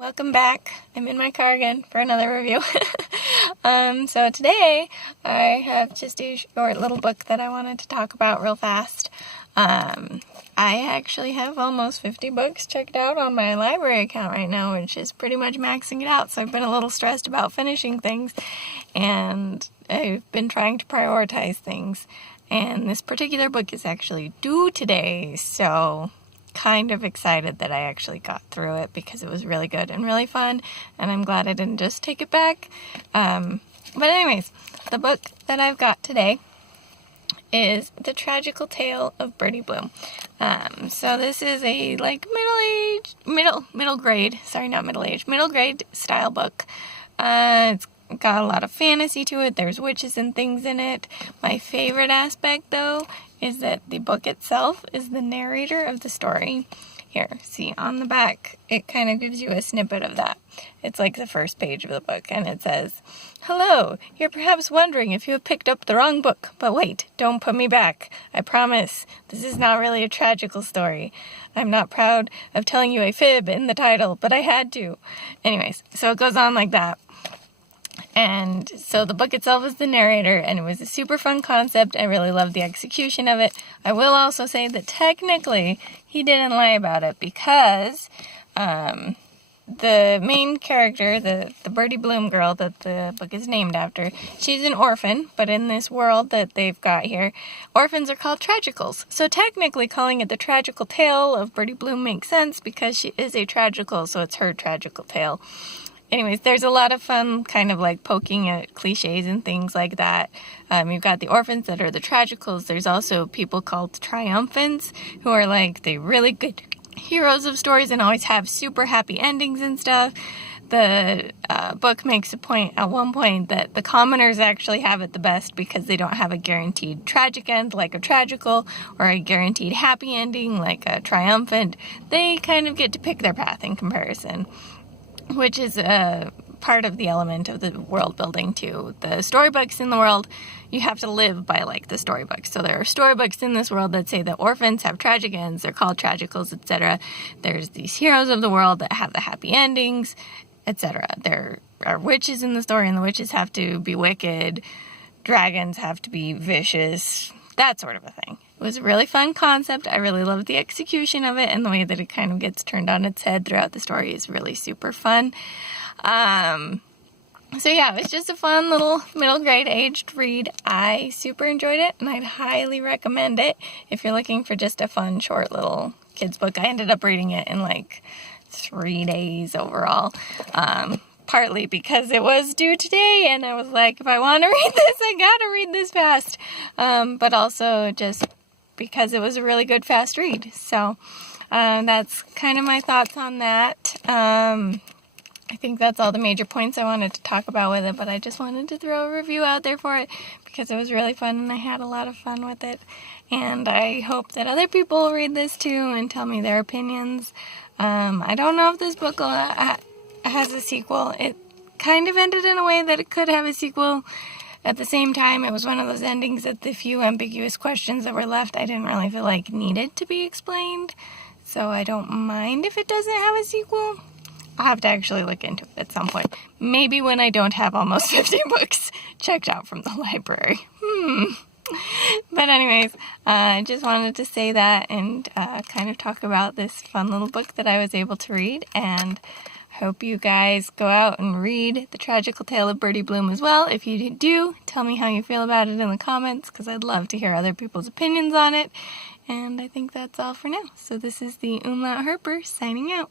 Welcome back. I'm in my car again for another review. So today I have just a short little book that I wanted to talk about real fast. I actually have almost 50 books checked out on my library account right now, which is pretty much maxing it out, so I've been a little stressed about finishing things, and I've been trying to prioritize things, and this particular book is actually due today, so kind of excited that I actually got through it because it was really good and really fun, and I'm glad I didn't just take it back. But anyways, the book that I've got today is The Tragical Tale of Birdie Bloom. So this is a middle grade style book. It's got a lot of fantasy to it. There's witches and things in it. My favorite aspect, though, is that the book itself is the narrator of the story. Here, see, on the back, it kind of gives you a snippet of that. It's like the first page of the book, and it says, "Hello, you're perhaps wondering if you have picked up the wrong book, but wait, don't put me back. I promise, this is not really a tragical story. I'm not proud of telling you a fib in the title, but I had to." Anyways, so it goes on like that. And so the book itself is the narrator, and it was a super fun concept. I really loved the execution of it. I will also say that technically he didn't lie about it, because the main character, the Birdie Bloom girl that the book is named after, she's an orphan, but in this world that they've got here, orphans are called tragicals. So technically calling it the tragical tale of Birdie Bloom makes sense because she is a tragical, so it's her tragical tale. Anyways, there's a lot of fun kind of like poking at cliches and things like that. You've got the orphans that are the tragicals. There's also people called triumphants who are like the really good heroes of stories and always have super happy endings and stuff. The book makes a point at one point that the commoners actually have it the best because they don't have a guaranteed tragic end like a tragical, or a guaranteed happy ending like a triumphant. They kind of get to pick their path in comparison, which is part of the element of the world building too. The storybooks in the world, you have to live by like the storybooks. So there are storybooks in this world that say that orphans have tragic ends, they're called tragicals, etc. There's these heroes of the world that have the happy endings, etc. There are witches in the story, and the witches have to be wicked, dragons have to be vicious, that sort of a thing. It was a really fun concept. I really loved the execution of it, and the way that it kind of gets turned on its head throughout the story is really super fun. So yeah, it was just a fun little middle grade aged read. I super enjoyed it, and I'd highly recommend it if you're looking for just a fun short little kids book. I ended up reading it in like 3 days overall. Partly because it was due today, and I was like, if I want to read this, I gotta read this fast. But also just because it was a really good fast read. So that's kind of my thoughts on that. I think that's all the major points I wanted to talk about with it, but I just wanted to throw a review out there for it because it was really fun and I had a lot of fun with it. And I hope that other people will read this too and tell me their opinions. I don't know if this book has a sequel. It kind of ended in a way that it could have a sequel. At the same time, it was one of those endings that the few ambiguous questions that were left I didn't really feel like needed to be explained. So I don't mind if it doesn't have a sequel. I'll have to actually look into it at some point. Maybe when I don't have almost 50 books checked out from the library. But anyways, I just wanted to say that and kind of talk about this fun little book that I was able to read, and hope you guys go out and read The Tragical Tale of Birdie Bloom as well. If you do, tell me how you feel about it in the comments, because I'd love to hear other people's opinions on it. And I think that's all for now. So this is the Umlaut Herper signing out.